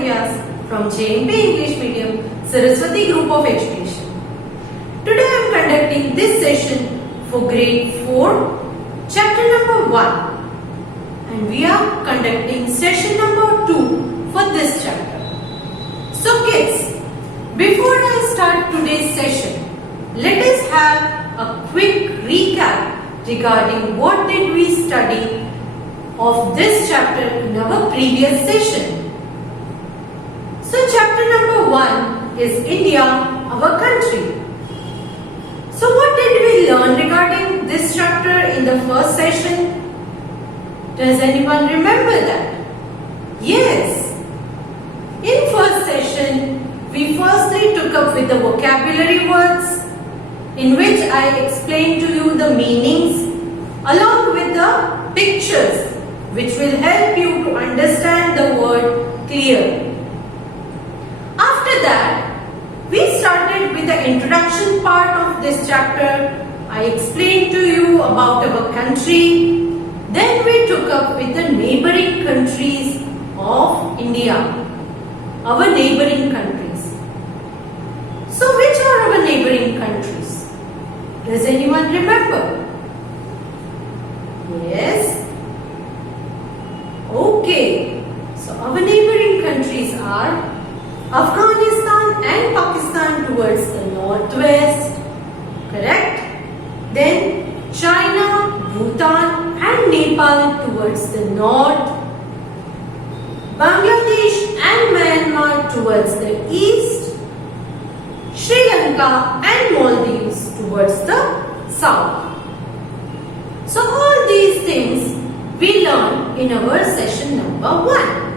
Vyas from JMP English Medium, Saraswati Group of Education. Today I am conducting this session for grade 4, chapter number 1, and we are conducting session number 2 for this chapter. So kids, before I start today's session, let us have a quick recap regarding what did we study of this chapter in our previous session. So chapter number 1 is India, our country. So what did we learn regarding this chapter in the first session? Does anyone remember that? Yes. In first session, we firstly took up with the vocabulary words, in which I explained to you the meanings along with the pictures, which will help you to understand the word clearly. After that, we started with the introduction part of this chapter. I explained to you about our country. Then we took up with the neighboring countries of India, our neighboring countries. So which are our neighboring countries? Does anyone remember? Yes? Okay. So our neighboring countries are Afghanistan and Pakistan towards the northwest, correct? Then China, Bhutan and Nepal towards the north, Bangladesh and Myanmar towards the east, Sri Lanka and Maldives towards the south. So all these things we learned in our session number 1.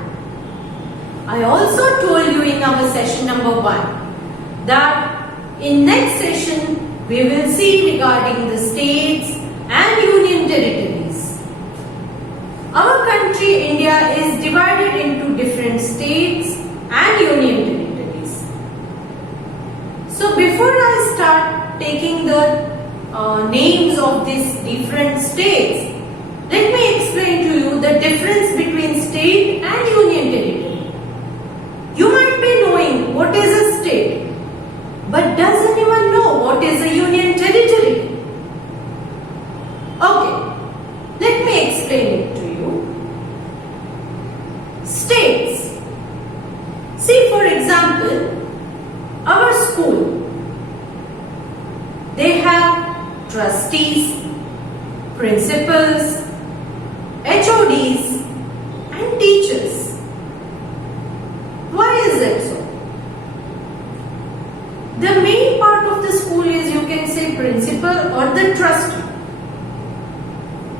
I also told you in our session number 1 that in next session we will see regarding the states and union territories. Our country India is divided into different states and union territories. So before I start taking the names of these different states, let me explain to you the difference between state and union territory. You might be knowing what is a state, but does anyone know what is a union territory? Okay, let me explain it to you. States. See, for example, our school. They have trustees, principals, HODs and teachers. Why is that so? The main part of the school is, you can say, principal or the trustee.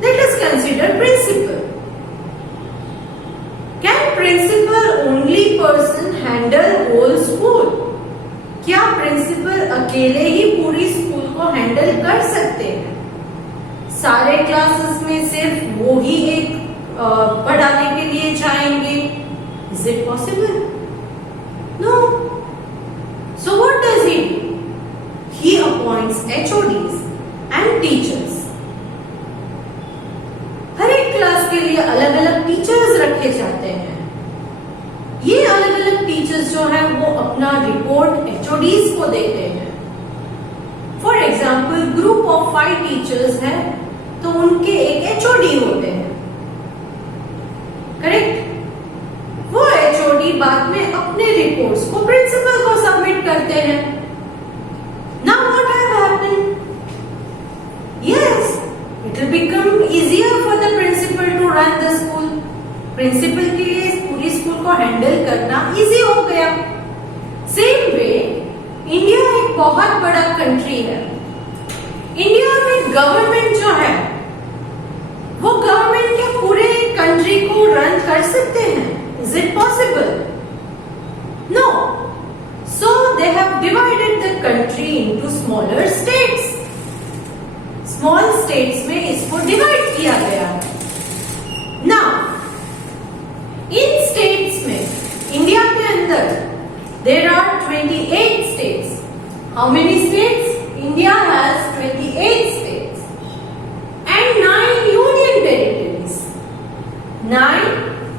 Let us consider principal. Can principal only person handle whole school? क्या principal अकेले ही पूरी school को handle कर सकते हैं? सारे classes में सिर्फ वो ही एक पढ़ाने के लिए जाएंगे? Is it possible? No. So what does he do? He appoints HODs and teachers. हर एक क्लास के लिए अलग अलग टीचर्स रखे जाते हैं. ये अलग अलग टीचर्स जो हैं वो अपना रिपोर्ट HODs को देते हैं. For example, group of 5 teachers है तो उनके एक HOD होते हैं, करेक्ट? वो HOD बाद में अपने रिपोर्ट्स को प्रिंसिपल को सबमिट करते हैं. Now what have happened? Yes, it will become easier for the principal to run the school. Principal के लिए पूरी स्कूल को हैंडल करना इजी हो गया. सेम वे इंडिया एक बहुत बड़ा कंट्री है. इंडिया में गवर्नमेंट जो है वो गवर्नमेंट के पूरे कंट्री को रन कर सकते हैं? Is it possible? No. So they have divided the country into smaller states. Small states में इसको डिवाइड किया गया. Now इन स्टेट्स में, इंडिया के अंदर there are 28 states. How many states? India has 28 states and 9 union territories. 9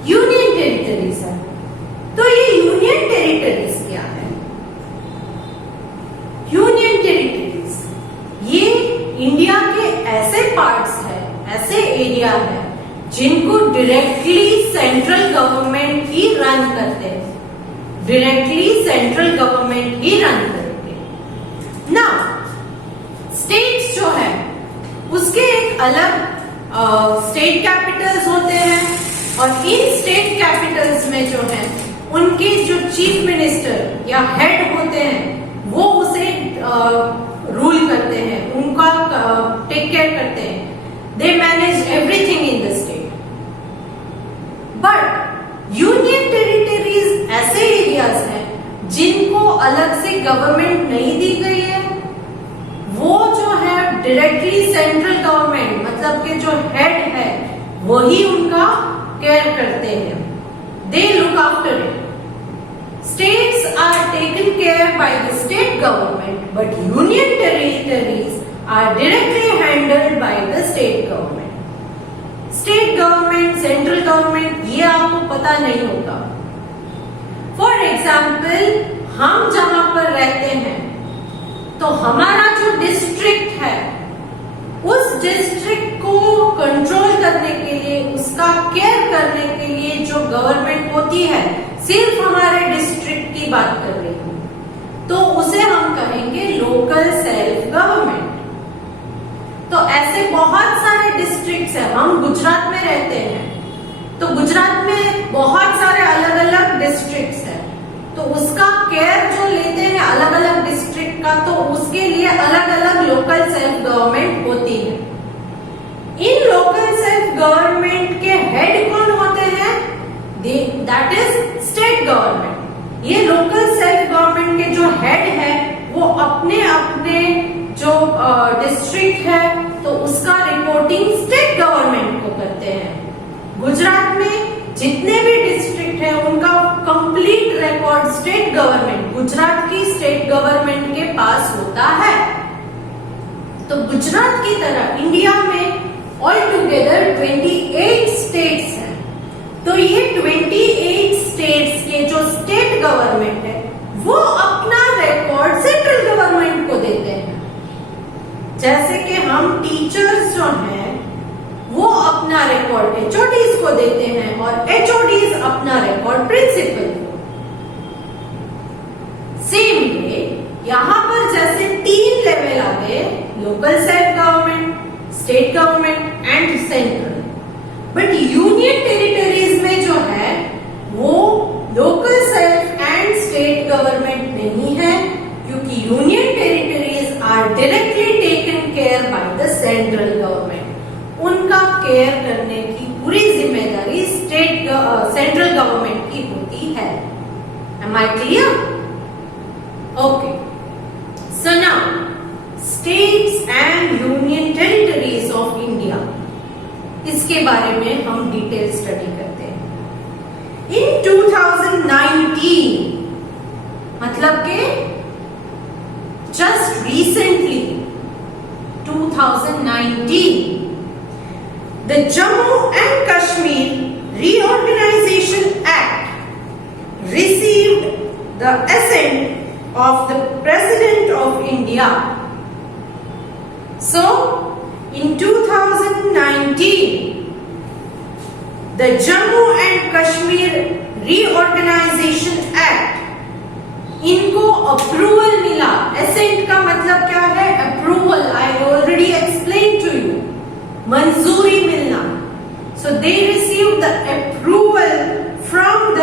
union territories हैं. तो ये करते हैं, डायरेक्टली सेंट्रल गवर्नमेंट ही रन करेंगे। ना स्टेट्स जो है उसके एक अलग स्टेट कैपिटल्स होते हैं और इन स्टेट कैपिटल्स में जो है उनके जो चीफ मिनिस्टर या हेड होते हैं वो उसे रूल करते हैं, उनका टेक केयर करते हैं। They manage everything in the state. But union territories ऐसे एरियाज हैं जिनको अलग से गवर्नमेंट नहीं दी गई है, वो जो है डायरेक्टली सेंट्रल गवर्नमेंट मतलब के जो हेड है वही उनका केयर करते हैं। They look after it. States are taken care by the state government, but union territories are directly handled by the state government. State government, central government ये आपको पता नहीं होगा। For example, हम जहां पर रहते हैं तो हमारा जो डिस्ट्रिक्ट है उस डिस्ट्रिक्ट को कंट्रोल करने के लिए, उसका केयर करने के लिए जो गवर्नमेंट होती है, सिर्फ हमारे डिस्ट्रिक्ट की बात कर रही हूं, तो उसे हम कहेंगे लोकल सेल्फ गवर्नमेंट। तो ऐसे बहुत सारे डिस्ट्रिक्ट्स हैं। हम गुजरात में रहते हैं तो गुजरात में बहुत सारे अलग अलग डिस्ट्रिक्ट्स हैं, तो उसका केयर जो लेते हैं अलग अलग डिस्ट्रिक्ट का, तो उसके लिए अलग अलग लोकल सेल्फ गवर्नमेंट होती है। इन लोकल सेल्फ गवर्नमेंट के हेड कौन होते हैं? That is state government. ये लोकल सेल्फ गवर्नमेंट के जो हेड है वो अपने अपने जो डिस्ट्रिक्ट है तो उसका रिपोर्टिंग स्टेट गवर्नमेंट को करते हैं। गुजरात में जितने भी डिस्ट्रिक्ट है उनका complete record state government, Gujarat की स्टेट गवर्नमेंट के पास होता है। तो गुजरात की तरह इंडिया में ऑल टुगेदर 28 स्टेट्स हैं। तो ये 28 स्टेट्स के जो स्टेट गवर्नमेंट है वो अपना रिकॉर्ड सेंट्रल गवर्नमेंट को देते हैं। जैसे कि हम टीचर्स जो हैं वो अपना रिकॉर्ड एचओडीज को देते हैं और एचओडीज अपना रिकॉर्ड प्रिंसिपल को। सेम वे यहां पर जैसे 3 लेवल आ गए, local self government, state government and central. But union territories में जो है वो local self and state government नहीं है, क्योंकि union territories are directly taken care by the central government. उनका केयर करने की पूरी जिम्मेदारी सेंट्रल गवर्नमेंट की होती है। Am I clear? Okay. So now, states and union territories of India, इसके बारे में हम डिटेल स्टडी करते हैं। In 2019, मतलब के just recently, 2019, the Jammu and Kashmir Reorganization Act received the assent of the President of India. So, in 2019, the Jammu and Kashmir Reorganization Act, इनको approval मिला। एसेंट का मतलब क्या है? Approval. I already explain to you. मंजूरी मिलना। So they receive the approval from the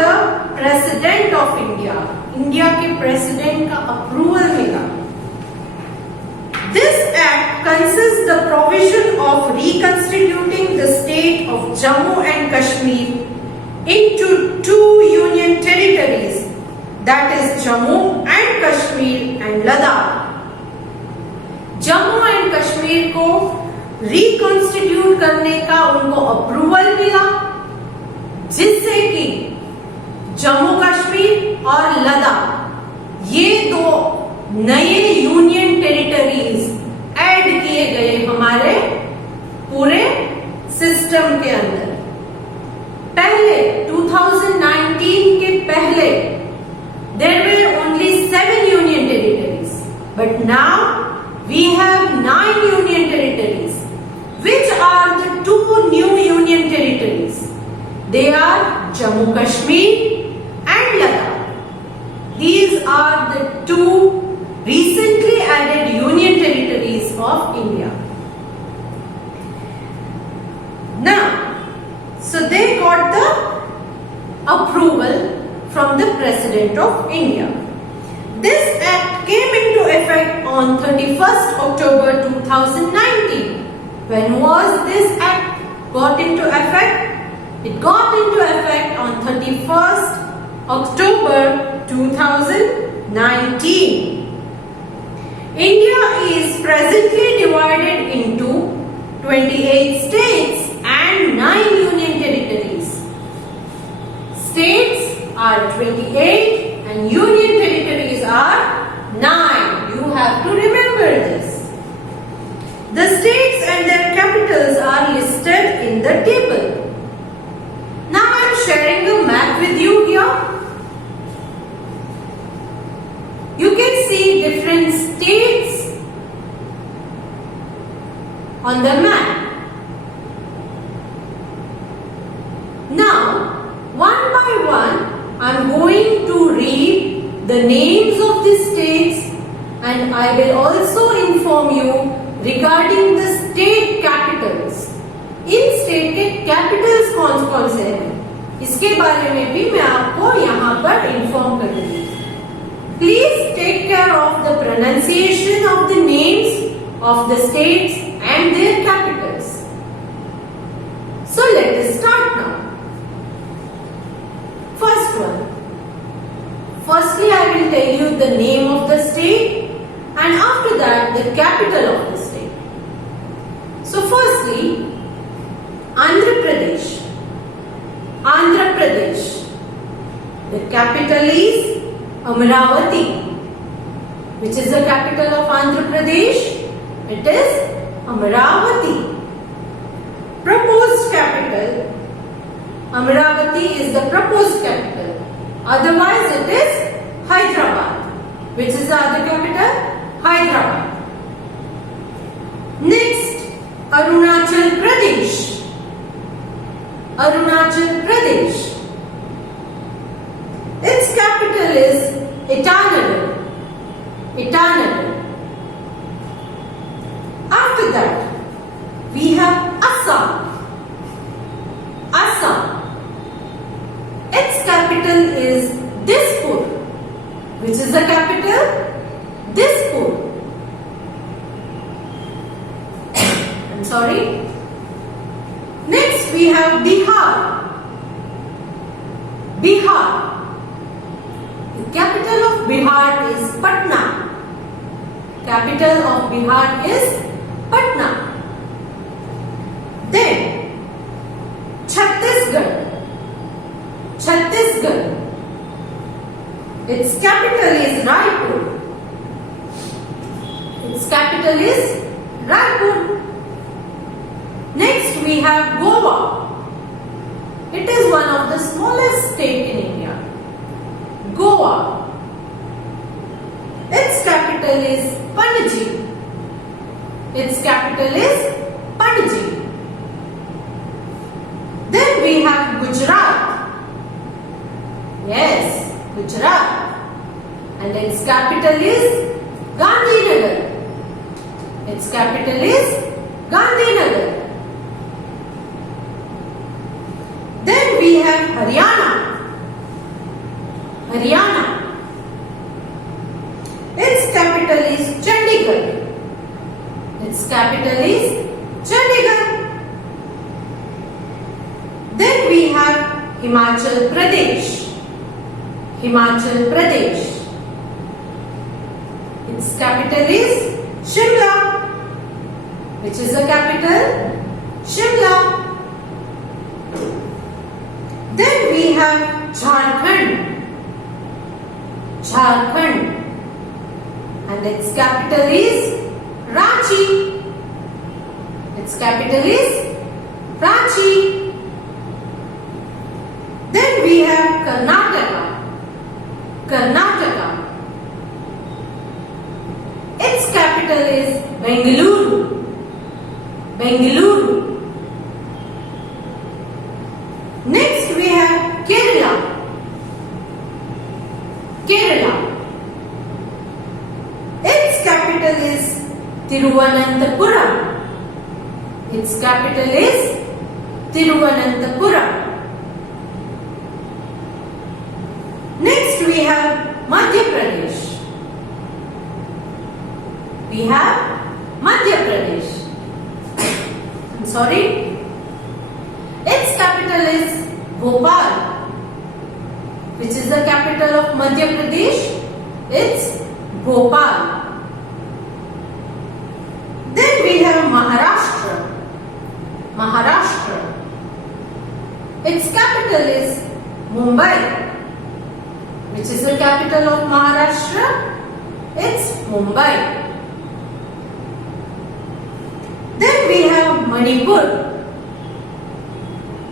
president of India. India के president का अप्रूवल मिला। This act consist the provision of reconstituting the state of Jammu and Kashmir into 2 union territories, that is Jammu and Kashmir and Ladakh. Jammu and Kashmir को reconstitute करने का उनको approval मिला, जिससे कि जम्मू कश्मीर और लद्दाख ये 2 नए यूनियन टेरिटरीज ऐड किए गए हमारे पूरे सिस्टम के अंदर। पहले 2019 के पहले there were only 7 union territories, but now we have 9 union territories, which are the 2 new union territories. They are Jammu Kashmir and these are the two recently added union territories of India. Now, so they got the approval from the President of India. This act came into effect on 31st October 2019. When was this act got into effect? It got into effect on 31st October 2019. India is presently divided into 28 states and 9 union territories. States are 28 and union territories are 9. You have to remember this. The states and their capitals are listed in the table. Now I am sharing a map with you here. You can see different states on the map. Now, one by one, I am going to read the names of the states and I will also inform you regarding the state capitals. In state के Capitals कौन कौन से हैं इसके बारे में भी मैं आपको यहाँ पर इन्फॉर्म कर दूंगी. Please take care of the pronunciation of the names of the states and their capitals. So let us start now. First one. Firstly, I will tell you the name of the state and after that the capital of the state. So firstly, Andhra Pradesh. Andhra Pradesh. The capital is Amravati. Which is the capital of Andhra Pradesh? It is Amravati. Proposed capital. Amravati is the proposed capital. Otherwise it is Hyderabad. Which is the other capital? Hyderabad. Next, Arunachal Pradesh. Arunachal Pradesh. Its capital is Itanagar. Itanagar. After that, we have Assam. Assam. Its capital is Dispur. Which is the capital? Dispur. I'm sorry. Next we have Bihar. Bihar. The capital of Bihar is Patna. Capital of Bihar is Patna. Then Chhattisgarh. Chhattisgarh. Its capital is Raipur. Its capital is Raipur. Next we have Goa. It is one of the smallest states in India. Goa. Its capital is Panaji. Its capital is Panaji. Then we have Gujarat. Yes, Gujarat. And its capital is Gandhinagar. Its capital is Gandhinagar. Then we have Haryana. Haryana. Its capital is Chandigarh. Its capital is Chandigarh. Then we have Himachal Pradesh. Himachal Pradesh. Its capital is Shimla. Which is the capital? Shimla. Then we have Jharkhand. Jharkhand. And its capital is Ranchi. Its capital is Ranchi. Then we have Karnataka. Karnataka. Its capital is Bengaluru. Bengaluru. Next we have Kerala. Kerala. Thiruvananthapuram. Its capital is Thiruvananthapuram. Next we have Madhya Pradesh. We have Madhya Pradesh. I'm sorry. Its capital is Bhopal. Which is the capital of Madhya Pradesh? It's Bhopal. Then we have Maharashtra. Maharashtra. Its capital is Mumbai. Which is the capital of Maharashtra? It's Mumbai. Then we have Manipur.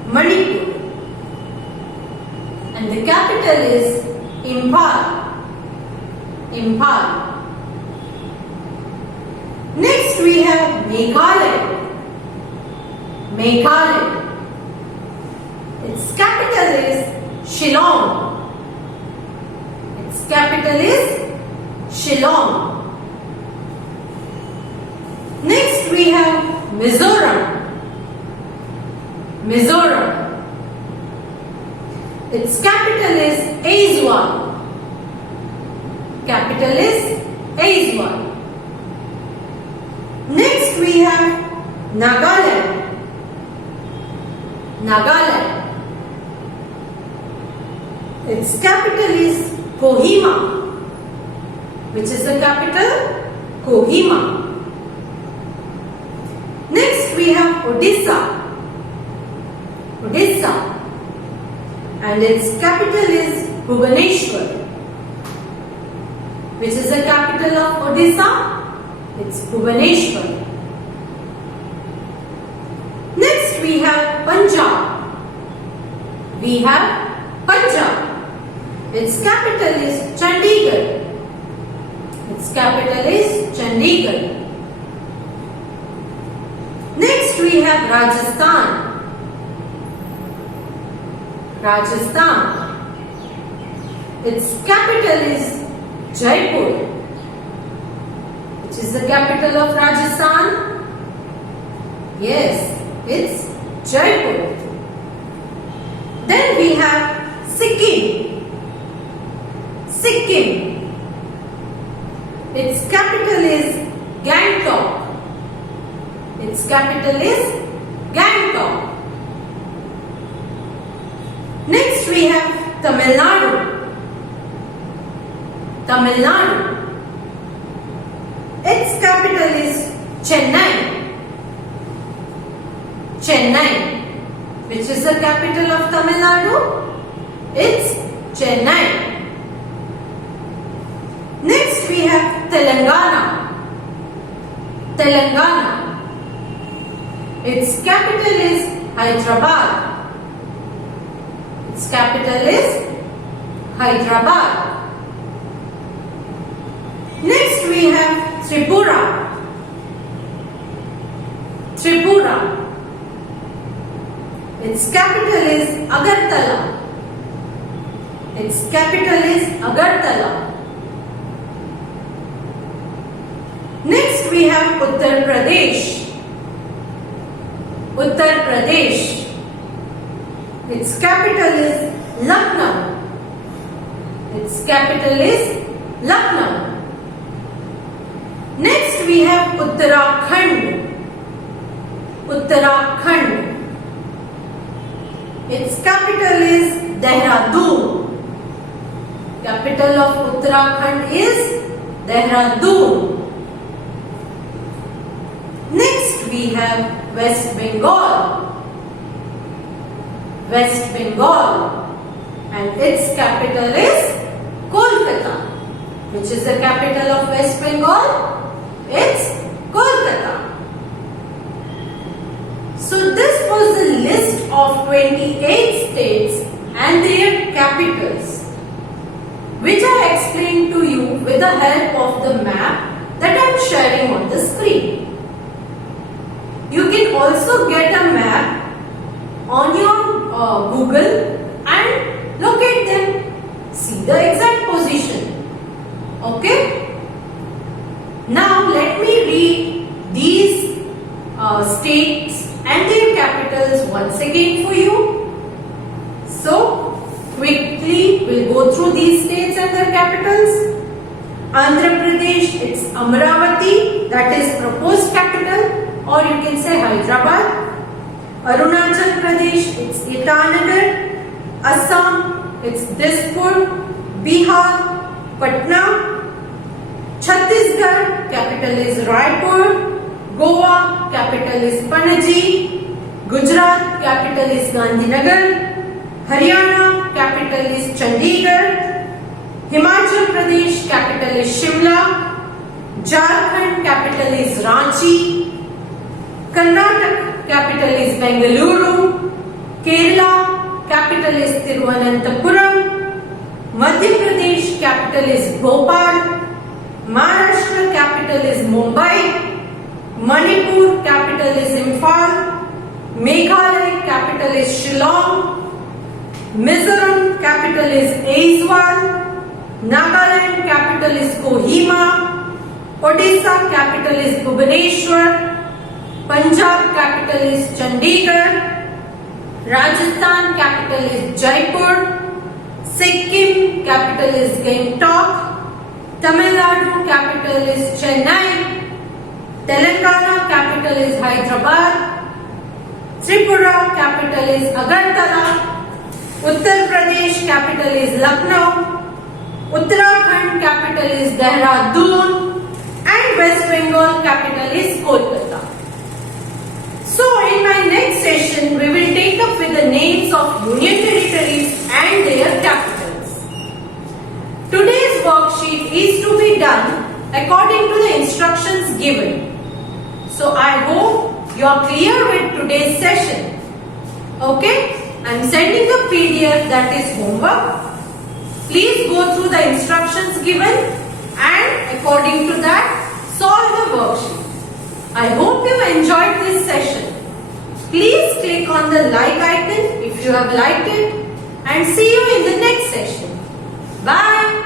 Manipur. And the capital is Imphal. Imphal. Next we have Meghalaya. Meghalaya. Its capital is Shillong. Its capital is Shillong. Next we have Mizoram. Mizoram. Its capital is Aizawl. Capital is Aizawl. Next we have Nagaland. Nagaland. Its capital is Kohima. Which is the capital? Kohima. Next we have Odisha. Odisha. And its capital is Bhubaneswar. Which is the capital of Odisha? It's Bhubaneswar. Next we have Punjab. We have Punjab. Its capital is Chandigarh. Its capital is Chandigarh. Next we have Rajasthan. Rajasthan. Its capital is Jaipur. Which is the capital of Rajasthan? Yes, it's Jaipur. Then we have Sikkim. Sikkim. Its capital is Gangtok. Its capital is Gangtok. Next we have Tamil Nadu. Tamil Nadu. Its capital is Chennai. Chennai. Which is the capital of Tamil Nadu? It's Chennai. Next we have Telangana. Telangana. Its capital is Hyderabad. Its capital is Hyderabad. Next we have Tripura. Tripura. Its capital is Agartala. Its capital is Agartala. Next we have Uttar Pradesh. Uttar Pradesh. Its capital is Lucknow. Its capital is Lucknow. Next we have Uttarakhand. Uttarakhand. Its capital is Dehradun. Capital of Uttarakhand is Dehradun. Next we have West Bengal. West Bengal. And its capital is Kolkata. Which is the capital of West Bengal? It's Kolkata. So this was the list of 28 states and their capitals, which I explained to you with the help of the map that I am sharing on the screen. You can also get a map on your Google and locate them. See the exact position. Okay? Now let me read states and their capitals once again for you. So, quickly we'll go through these states and their capitals. Andhra Pradesh, it's Amravati, that is proposed capital, or you can say Hyderabad. Arunachal Pradesh, it's Itanagar. Assam, it's Dispur. Bihar, Patna. Chhattisgarh, capital is Raipur. Goa, capital is Panaji. Gujarat, capital is Gandhinagar. Haryana, capital is Chandigarh. Himachal Pradesh, capital is Shimla. Jharkhand, capital is Ranchi. Karnataka, capital is Bengaluru. Kerala, capital is Thiruvananthapuram. Madhya Pradesh, capital is Bhopal. Maharashtra, capital is Mumbai. Manipur, capital is Imphal. Meghalaya, capital is Shillong. Mizoram, capital is Aizawl. Nagaland, capital is Kohima. Odisha, capital is Bhubaneswar. Punjab, capital is Chandigarh. Rajasthan, capital is Jaipur. Sikkim, capital is Gangtok. Tamil Nadu, capital is Chennai. Telangana, capital is Hyderabad. Tripura, capital is Agartala. Uttar Pradesh, capital is Lucknow. Uttarakhand, capital is Dehradun. And West Bengal, capital is Kolkata. So, in my next session, we will take up with the names of union territories and their capitals. Today's worksheet is to be done according to the instructions given. So, I hope you are clear with today's session. Okay? I am sending the PDF, that is homework. Please go through the instructions given and according to that solve the worksheet. I hope you enjoyed this session. Please click on the like icon if you have liked it and see you in the next session. Bye.